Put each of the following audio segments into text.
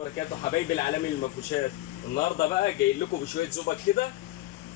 بركاته حبايبي العالمي المفروشات. النهارده بقى جاي لكم بشويه زبط كده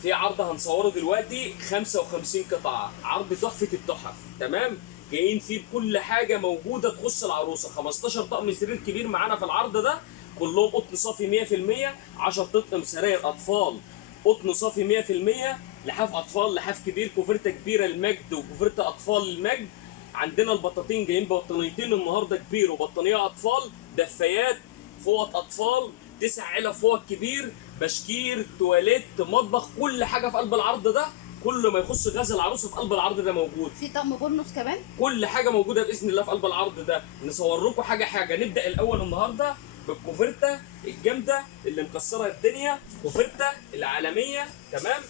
في عرض هنصوره دلوقتي 55 قطعه، عرض تحفه التحف. تمام، جايين فيه بكل حاجه موجوده تخص العروسه. 15 طقم سرير كبير معانا في العرض ده، كلهم قطن صافي 100%. 10 طقم سراير اطفال قطن صافي 100%. لحاف اطفال، لحاف كبير، كوفرته كبيره المجد وكوفرته اطفال المجد. عندنا البطاطين جايين ببطانيتين النهارده كبير وبطانيه اطفال، دفايات، فوط اطفال، 9 علب فوط كبير، بشكير، تواليت، مطبخ، كل حاجه في قلب العرض ده. كل ما يخص غاز العروسه في قلب العرض ده موجود. في طقم بونص كمان. كل حاجه موجوده باذن الله في قلب العرض ده. نصور لكم حاجه حاجه. نبدا الاول النهارده بالكوفرته الجامده اللي مكسره الدنيا، كوفرته العالميه. تمام،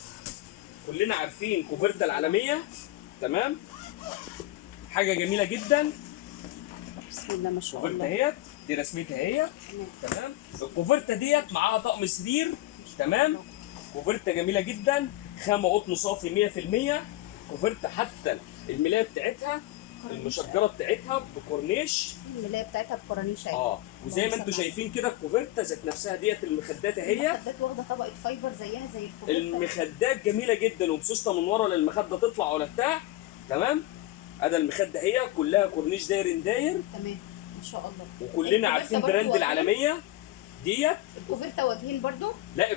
كلنا عارفين كوفرته العالميه. تمام، حاجه جميله جدا. بسم الله ما شاء كوفرته الله. اهيت، دي رسمتها اهي. تمام، الكوفرته ديت معاها طقم سرير. تمام، كوفرته جميله جدا، خامه قطن صافي 100%. كوفرته حتى الملايه بتاعتها المشجره بتاعتها بكورنيش. الملايه بتاعتها بكورانيش اهي. وزي ما انتم شايفين كده الكوفرته ذات نفسها ديت المخدات اهي. المخدات واخده طبقه فايبر زيها زي الكوفرته. المخدات جميله جدا ومسوسته من ورا للمخده تطلع ولا بتاع. تمام، ادي المخده هي كلها كورنيش داير داير. تمام ما شاء الله. وكلنا عارفين براند العالميه ديت. الكوفرته وجهين برضو. لا،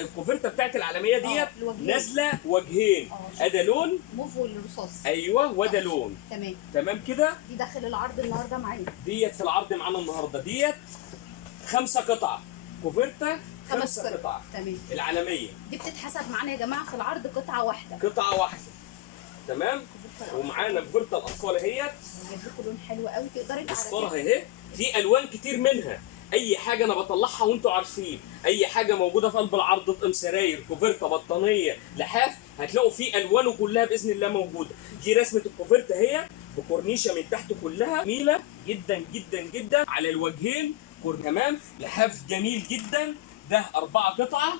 الكوفرته بتاعت العالميه ديت الوجهين. نازله وجهين. ادا لون، موف والرصاص. ايوه، وده لون. تمام. تمام كده. دي داخل العرض النهارده معانا. ديت في العرض معانا النهارده ديت 5 قطع كوفرته، 5 قطع. تمام. العالميه دي بتتحسب معانا يا جماعه في العرض قطعه واحده. قطعه واحده. تمام، ومعانا كوفرته الاطفال اهيت. جايب لكم لون حلو قوي تقدري اصفرها اهي. في الوان كتير منها. اي حاجه انا بطلعها وانتوا عارفين. اي حاجه موجوده في قلب العرض، طقم سراير، كوفرته، بطانيه، لحاف، هتلاقوا في الوانه كلها باذن الله موجوده. دي رسمه الكوفرته اهي بكورنيشه من تحت كلها جميله جدا جدا جدا على الوجهين. تمام، لحاف جميل جدا. ده 4 قطعه.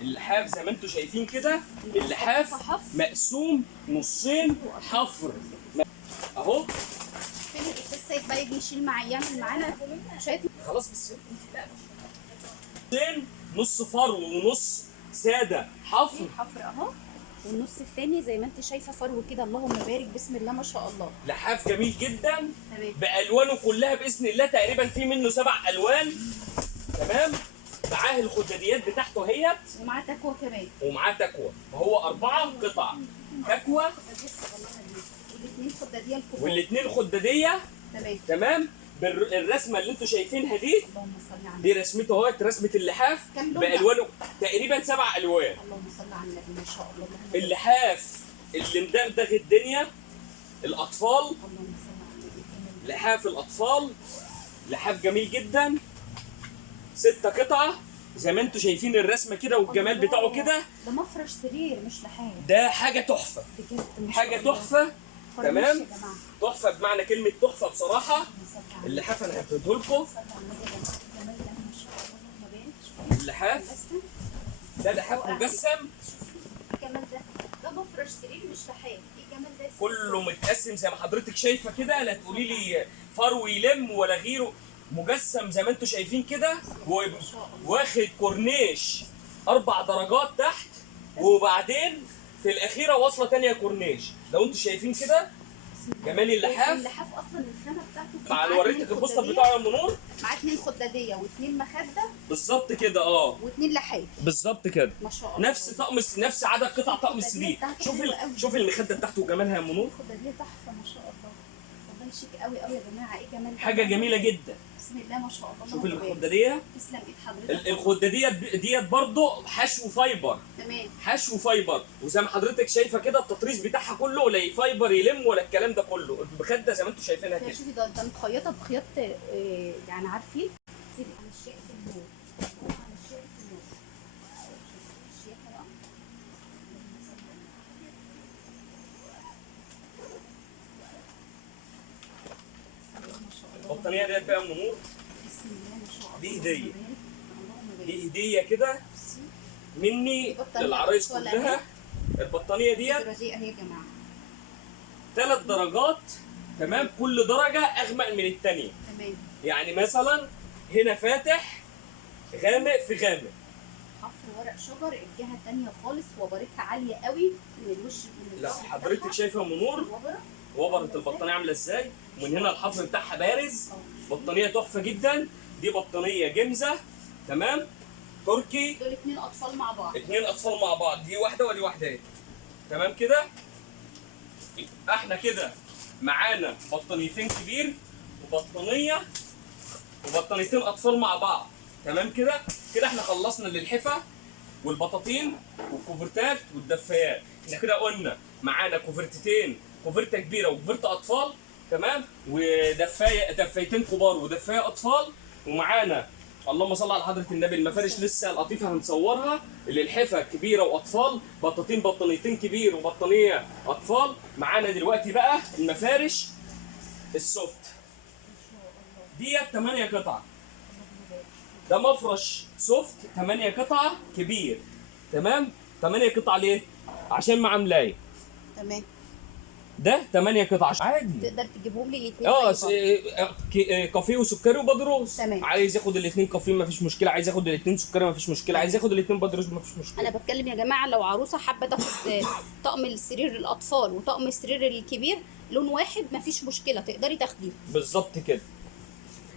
اللحاف زي ما انتم شايفين كده، اللحاف مقسوم نصين حفر اهو. فين الاستاذ سيد بقى يجي يشيل معايا يعمل معانا شويه. خلاص بس نصين، نص فرو ونص ساده حفر. حفر اهو، والنص الثاني زي ما انت شايفه فرو كده. اللهم بارك، بسم الله ما شاء الله. لحاف جميل جدا. تمام، بالوانه كلها باذن الله. تقريبا في منه 7 الوان. تمام، معاه الخداديات بتاعته اهيت. ومعاه تكوى كمان. ومعاه تكوى. فهو 4 قطع تكوى. والاثنين خداديه الكبار. والاثنين خداديه. تمام. تمام، بالرسمه اللي انتم شايفينها دي. اللهم صل على دي النبي. رسمته اهوت، رسمه اللحاف كام لون؟ بالوانه تقريبا 7 الوان. اللهم صل على النبي ما شاء الله. اللحاف اللي مدغدغ الدنيا الاطفال. اللهم صل على النبي. لحاف الاطفال، لحاف جميل جدا. 6 قطعه زي ما انتم شايفين الرسمه كده والجمال بتاعه كده. ده مفرش سرير مش لحاف. ده حاجه تحفه، حاجه تحفه. تمام، تحفه بمعنى كلمه تحفه بصراحه. اللحاف انا هفرده لكم. اللحاف ده لحاف مجسم. الجمال ده مفرش سرير مش لحاف. ايه الجمال ده؟ كله متقسم زي ما حضرتك شايفه كده. لا تقولي لي فرو يلم ولا غيره. مجسم زي ما انتم شايفين كده، واخد كورنيش 4 درجات تحت، وبعدين في الاخيره واصله تانية كورنيش. لو انتم شايفين كده جمال اللحاف. اللحاف اصلا الخامه بتاعته مع وريتك البوستر بتاعه يا ام نور. معاه 2 خداديه و2 مخده بالظبط كده. و2 لحاف. بالظبط كده. ما شاء الله. نفس عدد قطع طقم السرير. شوف المخده بتاعته وجمالها يا ام نور. الخداديه تحفه ما شاء الله. والله شيك قوي قوي يا جماعه. ايه جمال حاجه جميله جدا. بسم الله ما شاء الله. شوف الخداديه. تسلم ايد حضرتك. الخداديه ديت برضه حشو فايبر. تمام، حشو فايبر. وزي ما حضرتك شايفه كده التطريز بتاعها كله لا فايبر يلم ولا الكلام ده كله. المخده زي ما انتم شايفينها كده. شوفي ده متخيطه بخياط يعني عارفين سيبي عن الشيء في النور. عن الشيء في النور. الشيء بقى. البطانيه ديت بقى يا ام نور، بسم الله ما شاء الله. دي هديه. اللهم بارك. دي هديه كده مني للعرايس كلها. البطانيه ديت دي اهي يا جماعه 3 درجات. تمام، كل درجه اغمق من الثانيه. تمام. يعني مثلا هنا فاتح غامق في غامق. حفر ورق شجر الجهه الثانيه خالص، وبرتها عاليه قوي من الوش من لا الظهر حضرتك بتاعها. شايفه ام نور الوبرة. وبرة البطانيه عامله ازاي؟ ومن هنا الحفر بتاعها بارز. بطانيه تحفه جدا. دي بطانيه جمزه تمام تركي. دول 2 اطفال مع بعض. 2 اطفال مع بعض، دي واحده ودي واحده تمام كده. احنا كده معانا بطانيتين كبير وبطانيتين اطفال مع بعض تمام كده. كده احنا خلصنا للحفه والبطاطين والكوفرتات والدفايات. احنا كده قلنا معانا كوفرتتين، كوفرته كبيره وكوفرته اطفال تمام، دفايتين كبار ودفايه اطفال. ومعانا اللهم صل على حضره النبي المفارش لسه القطيفه هنصورها، اللي الحفه كبيره واطفال، بطانيتين كبير وبطانيه اطفال. معانا دلوقتي بقى المفارش السوفت ديت 8 قطع. ده مفرش سوفت 8 قطعه كبير تمام. 8 قطع ليه؟ عشان مع ملايه. تمام. ده 8 قطع عادي. تقدر تجيبهم لي الاثنين؟ كافيه وسكري وبدروس. تمام. عايز ياخد الاثنين كافيه مفيش مشكله، عايز ياخد الاثنين سكري مفيش مشكله، عايز ياخد الاثنين بدروس مفيش مشكله. انا بتكلم يا جماعه لو عروسه حابه تاخد طقم السرير الاطفال وطقم السرير الكبير لون واحد مفيش مشكله، تقدري تاخديه. بالظبط كده.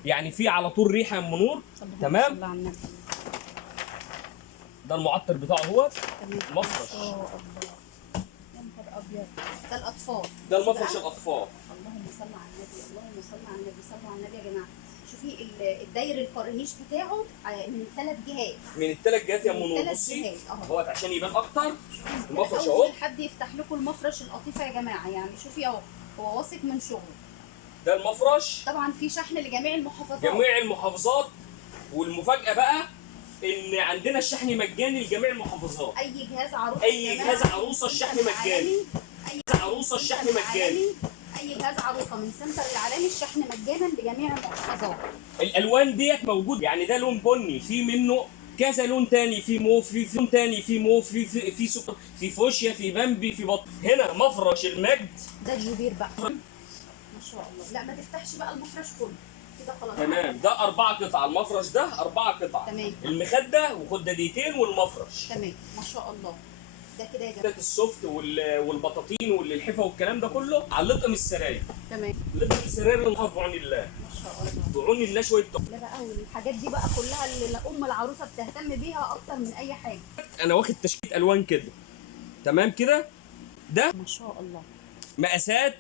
يعني في على طول ريحه من نور تمام. صلى على النبي. ده المعطر بتاعه هو تمام. مفرش. ما شاء الله. يا نهار ابيض. ده الاطفال. ده المفرش الاطفال. اللهم صل على النبي، اللهم صل على النبي، صلوا على النبي يا جماعه. شوفي الداير الكورنيش بتاعه من 3 جهات. من الثلاث جهات يا ام نور. 3 بصي جهات اهوت عشان يبان اكتر. المفرش اهو. اهو. حد يفتح لكم المفرش القطيفه يا جماعه، يعني شوفي اهو هو واثق من شغله. ده المفرش طبعا في شحن لجميع المحافظات. جميع المحافظات. والمفاجاه بقى ان عندنا الشحن مجاني لجميع المحافظات. اي جهاز عروسه، اي جهاز عروسه الشحن مجاني. اي عروسه الشحن مجاني. اي جهاز عروسه من سنتر العالمي الشحن مجانا لجميع المحافظات. الالوان ديت موجود، يعني ده لون بني، في منه كذا لون تاني، في موف، في لون تاني، في موف، في سكر، في فوشيا، في بامبي، في بط. هنا مفرش المجد. ده الجبير بقى ما شاء الله. لا ما تفتحش بقى المفرش كله كده خلاص. تمام. ده 4 قطع المفرش، ده 4 قطع. تمام. المخده وخداديتين والمفرش. تمام ما شاء الله. ده كده يا جماعه. ده السوفت والبطاطين واللحفه والكلام ده كله على لطم السراير. تمام لطم السراير اللي بعون الله. ما شاء الله. بعون الله شويه لا بقى والحاجات دي بقى كلها اللي ام العروسه بتهتم بيها اكتر من اي حاجه. انا واخد تشكيله الوان كده تمام كده. ده ما شاء الله. مقاسات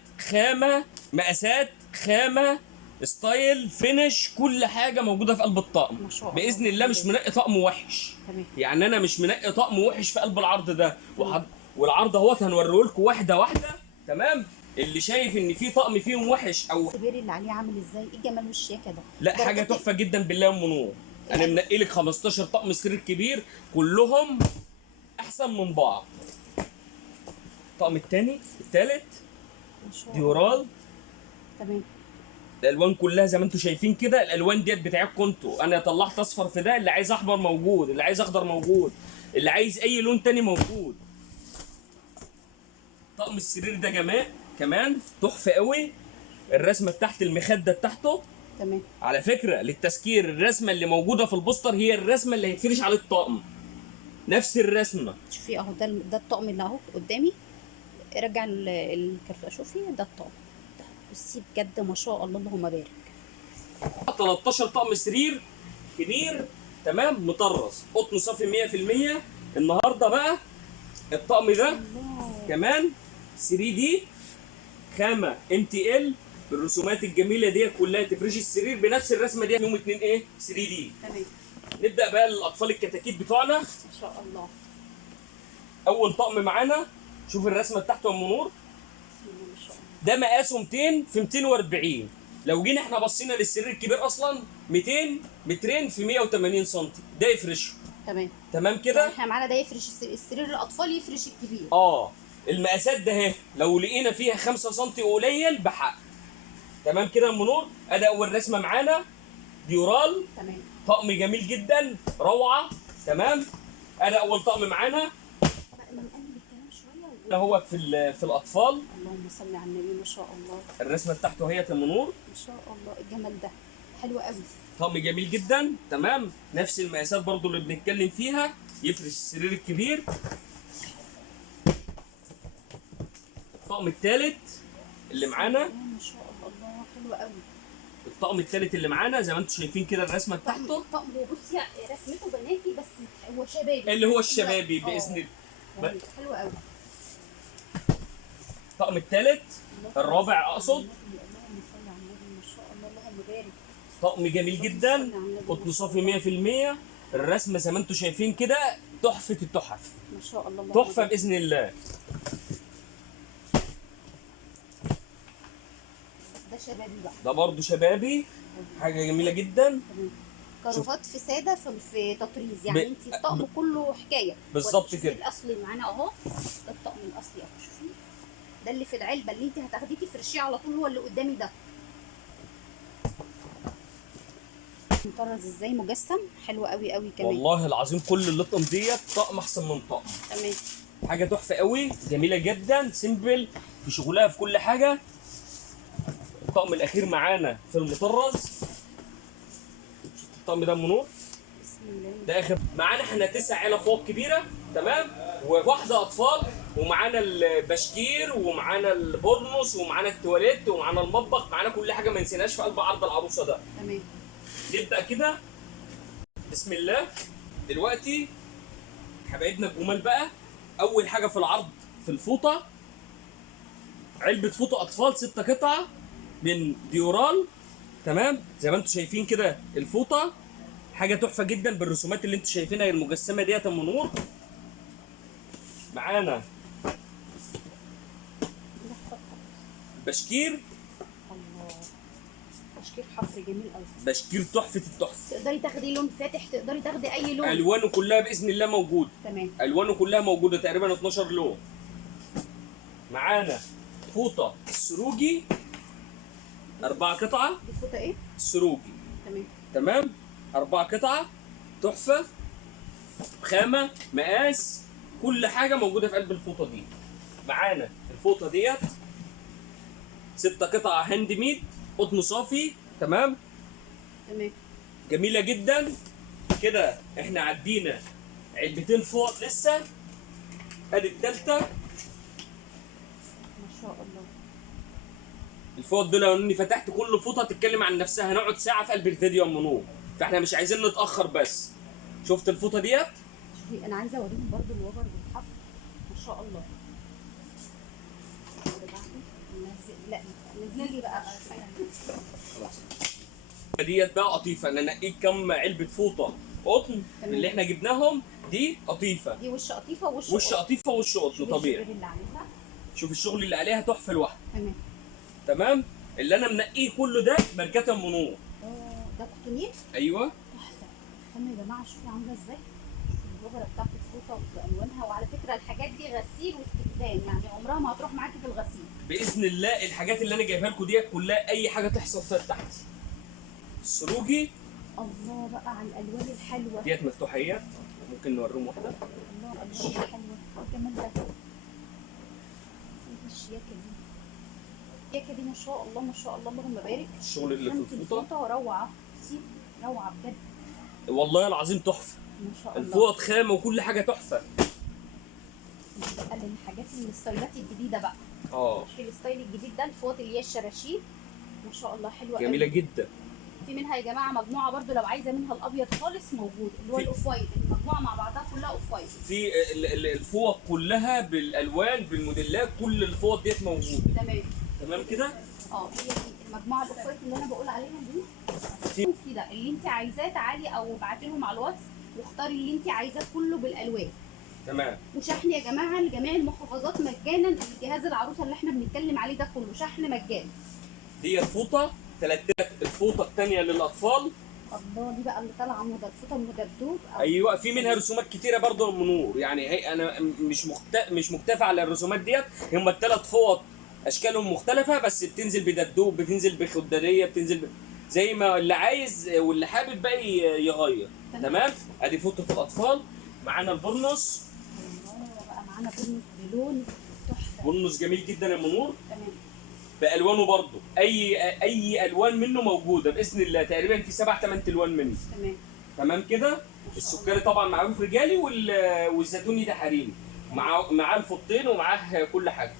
خامه ستايل فينش، كل حاجه موجوده في قلب الطقم. ما شاء الله. باذن الله مش منقي طقم وحش. تمام. يعني انا مش منقي طقم وحش في قلب العرض ده. والعرض اهوت هنوريه لكم واحده واحده تمام. اللي شايف ان في طقم فيهم وحش او السرير اللي عليه عامل ازاي؟ ايه الجمال والشياكه ده؟ لا حاجه تحفه جدا بالله يا ام نور. انا منقي لك 15 طقم سرير كبير كلهم احسن من بعض. الطقم الثاني الثالث ما شاء الله. ديورال. تمام. الالوان كلها زي ما انتم شايفين كده. الالوان ديت بتاعتكم انتوا. انا طلعت اصفر في ده، اللي عايز احمر موجود، اللي عايز اخضر موجود، اللي عايز اي لون تاني موجود. طقم السرير ده جماعه كمان تحفه قوي. الرسمه تحت المخده بتاعته تمام. على فكره للتذكير، الرسمه اللي موجوده في البوستر هي الرسمه اللي هيتفرش على الطقم، نفس الرسمه. شوفي اهو ده الطقم اللي اهو قدامي. رجع الكرتونه. شوفي ده الطقم ده. بصي بجد ما شاء الله اللهم بارك. 13 طقم سرير كبير تمام مطرز قطن صافي 100%. النهارده بقى الطقم ده الله. كمان 3 دي خامه MTL بالرسومات الجميله دي كلها. تفرشي السرير بنفس الرسمه دي يوم 2 ايه 3 دي. تمام. نبدا بقى للاطفال الكتاكيت بتوعنا. ما شاء الله. اول طقم معانا شوف الرسمه بتاعته يا ام نور. بسم الله ما شاء الله. ده مقاسه 200 في 240. لو جينا احنا بصينا للسرير الكبير اصلا 200 مترين في 180 سم. ده يفرشه تمام. تمام كده. احنا معانا ده يفرش السرير الاطفال يفرش الكبير. المقاسات ده اهي لو لقينا فيها 5 سم قليل بحق. تمام كده يا ام نور. ادي اول رسمه معانا ديورال. تمام. طقم جميل جدا روعه تمام. ادي اول طقم معانا. بقى نقلل الكلام شويه ده هو في الاطفال. اللهم صل على النبي. ما شاء الله. الرسمه بتاعته هي يا ام نور. ما شاء الله. الجمال ده حلو قوي. طقم جميل جدا تمام، نفس المقاسات برضو اللي بنتكلم فيها، يفرش السرير الكبير. الطقم الثالث اللي معانا، ما شاء الله حلو قوي. الطقم الثالث اللي معانا زي ما انتم شايفين كده الرسمه بتاعته، الطقم بصي رسمته بناتي بس هو شبابي، اللي هو الشبابي باذن الله. يعني حلو قوي. الطقم الثالث الرابع اقصد، اللهم صل على النبي، ما شاء الله اللهم بارك. طقم جميل جدا، قطن صافي 100%. الرسمه زي ما انتم شايفين كده تحفه التحف، ما شاء الله اللهم تحفه بارك. باذن الله. ده شبابي بقى. ده برضو شبابي، حاجه جميله جدا. تمام. كروفات في ساده في تطريز، يعني انت الطقم كله حكايه. بالظبط كده. الاصلي معانا اهو، ده الطقم الاصلي اهو، شوفي ده اللي في العلبه اللي انت هتاخديه تفرشيه على طول، هو اللي قدامي ده. مطرز ازاي مجسم، حلو قوي قوي كمان. والله العظيم كل اللطم ديت طقم احسن من طقم، تمام. حاجه تحفه قوي، جميله جدا، سيمبل في شغلها في كل حاجه. الطقم الاخير معانا في المطرز، الطقم ده منور، بسم الله. ده اخر معانا. احنا 9 عيله فوق كبيره تمام، وواحده اطفال، ومعانا البشكير، ومعانا البورنوس، ومعانا التواليت، ومعانا المطبخ، معانا كل حاجه ما نسيناش في قلب عرض العروسه ده. تمام. نبدا كده بسم الله. دلوقتي حبايبنا الجمال بقى، اول حاجه في العرض في الفوطه، علبه فوطه اطفال 6 قطع من ديورال تمام، زي ما انتم شايفين كده الفوطه حاجه تحفه جدا بالرسومات اللي انتم شايفينها المجسمه ديت ام نور. معانا بشكير، الله، تشكيل حفر جميل قوي. بشكير تحفه التحفه، تقدري تاخدي لون فاتح، تقدري تاخدي اي لون. الوانه كلها باذن الله موجوده، تمام. الوانه كلها موجوده تقريبا 12 لون. معانا فوطه السروجي 4 قطعه، دي فوطه ايه؟ السروجي تمام. تمام، 4 قطعه تحفه، خامه مقاس كل حاجه موجوده في قلب الفوطه دي. معانا الفوطه ديت 6 قطع هاند ميد قطن صافي تمام، تمام. جميله جدا. كده احنا عدينا علبتين فوط لسه، ادي الثالثه. ما شاء الله. الفوط دول لو اني فتحت كل فوطه تتكلم عن نفسها، هنقعد ساعه في قلب الفيديو يا ام نور، فاحنا مش عايزين نتاخر. بس شفت الفوطه ديت؟ شوفي انا عايزه اوريهم برضو الوبر والحفر، ما شاء الله. لا نزل لي بقى. ديت بقى قطيفه، انا نقيت كم علبه فوطه قطن تمام. اللي احنا جبناهم، دي قطيفه، دي وش قطيفه ووش وش قطيفه وش قطن شوفي طبيعي. الشغل اللي عليها. شوف الشغل اللي عليها تحفه لوحده تمام. تمام. اللي انا منقيه كله ده ماركات ام نور. ده كوتونيه ايوه تحفه. استنوا يا جماعه شوفوا عامله ازاي، شوفوا الوبره بتاعت الفوطه والوانها. وعلى فكره الحاجات دي غسيل واستخدام، يعني عمرها ما هتروح معاكي في الغسيل باذن الله. الحاجات اللي انا جايبها لكم ديت كلها اي حاجه تحصل فيها تحت. السروجي الله بقى على الالوان الحلوه ديت مفتوحيه، ممكن نوريهم واحده. الله الوان حلوه. الجمال ده، ايه الشياكه دي، الشياكه دي ما شاء الله ما شاء الله اللهم بارك. الشغل اللي في خامة الفوطه روعه، سيب روعه بجد والله العظيم تحفه. ما شاء الله. الفوط خامه وكل حاجه تحفه. بقى الحاجات الستايلات الجديده بقى، في الستايل الجديد ده الفوط اللي هي الشراشيب ما شاء الله حلوه جميله قوي. جدا. في منها يا جماعه مجموعه برضو لو عايزه منها الابيض خالص موجود، اللي هو الاوف وايت، المجموعه مع بعضها كلها اوف وايت. في الفوط كلها بالالوان بالموديلات، كل الفوط ديت موجوده. تمام. تمام كده. هي دي المجموعه الاوف وايت اللي انا بقول عليها دي. في ده اللي انت عايزاه تعالي او ابعتي لهم على الواتس واختاري اللي انت عايزاه كله بالالوان. تمام. وشحن يا جماعه لجميع المحافظات مجانا. جهاز العروسه اللي احنا بنتكلم عليه ده كله شحن مجاني. دي الفوطه ثلاثات، الفوطه الثانيه للاطفال. الله دي بقى اللي طالعه موضه، الفوطه المدبدوب. ايوه في منها رسومات كتيره برضه ام نور، يعني هي انا مش مكتفى على الرسومات ديت. هم الثلاث فوط اشكالهم مختلفه، بس بتنزل بدبدوب، بتنزل بخداديه، بتنزل زي ما اللي عايز واللي حابب بقى يغير. تمام. ادي فوطه الاطفال. معانا البورنوس. الله بقى معانا بورنوس بلون تحفه. بورنوس جميل جدا يا ام نور. تمام. بالوانه برضه، اي الوان منه موجوده باذن الله، تقريبا في 7 8 الوان منه. تمام. تمام كده. السكري طبعا معروف رجالي، والزيتوني ده حريمي، معاه الفطين ومعاه كل حاجه.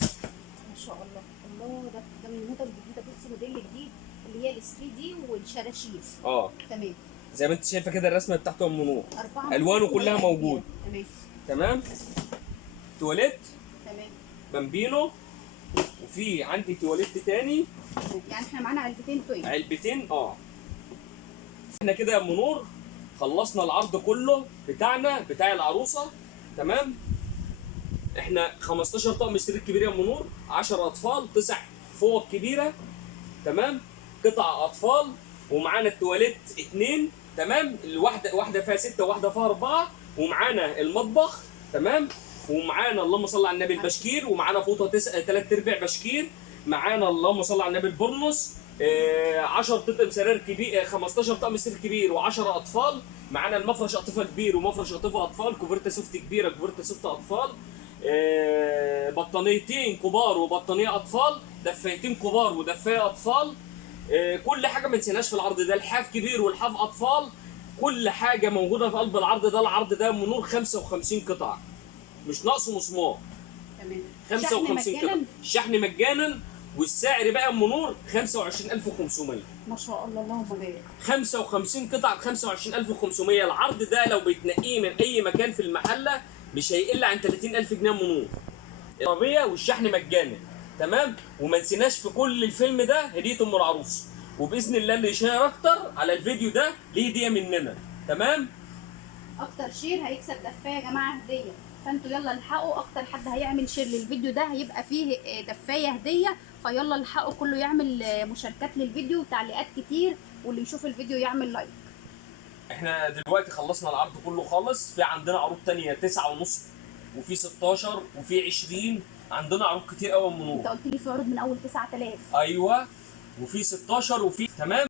ما شاء الله. الله، ده من الموضه الجديده. بص موديل جديد اللي هي ال 3 دي والشراشيب. تمام. زي ما انت شايفه كده الرسمه بتاعته ام نور، 4 الوانه كلها موجود. تمام. تمام. تواليت. تمام. بامبينو. وفي عندي تواليت تاني. يعني احنا معانا علبتين توي. علبتين. احنا كده يا ام نور خلصنا العرض كله بتاعنا بتاع العروسه. تمام. احنا 15 طقم سرير كبير يا ام نور، 10 اطفال، 9 فوط كبيره. تمام. قطع اطفال، ومعانا التواليت 2. تمام. واحده فيها 6 وواحده فيها 4، ومعانا المطبخ. تمام. ومعانا اللهم صل على النبي البشكير، ومعانا فوطه 3/4 بشكير. معانا اللهم صل على النبي البرنس. 10 طقم سرير كبير، 15 طقم سرير كبير و10 اطفال. معانا المفرش قطيفه كبير ومفرش قطيفه اطفال، كوفرته سوفت كبيره، كوفرته سوفت اطفال. بطانيتين كبار وبطانيه اطفال، دفايتين كبار ودفايه اطفال. كل حاجه ما نسيناش في العرض ده، الحاف كبير والحاف اطفال، كل حاجه موجوده في قلب العرض ده. العرض ده من نور 55 قطعه، مش ناقصه مسمار. تمام. 55 قطعه، الشحن مجانا. والسعر بقى ام نور 25500. ما شاء الله، اللهم بارك. 55 قطعه ب 25500. العرض ده لو بتنقيه من اي مكان في المحله مش هيقل عن 30000 جنيه ام نور. العربيه والشحن مجانا. تمام. وما نسيناش في كل الفيلم ده هديه ام العروس، وباذن الله اللي يشير اكتر على الفيديو ده ليه هديه مننا. تمام. اكتر شير هيكسب دفايه يا جماعه هديه، فانتوا يلا الحقوا. اكتر حد هيعمل شير للفيديو ده هيبقى فيه دفايه هديه، فيلا الحقوا كله يعمل مشاركات للفيديو وتعليقات كتير، واللي يشوف الفيديو يعمل لايك. احنا دلوقتي خلصنا العرض كله خالص. في عندنا عروض تانية 9.5 وفي 16 وفي 20. عندنا عروض كتير قوي يا ام نور. انت قلت لي في عروض من اول 9000. ايوه. وفي 16 وفي. تمام.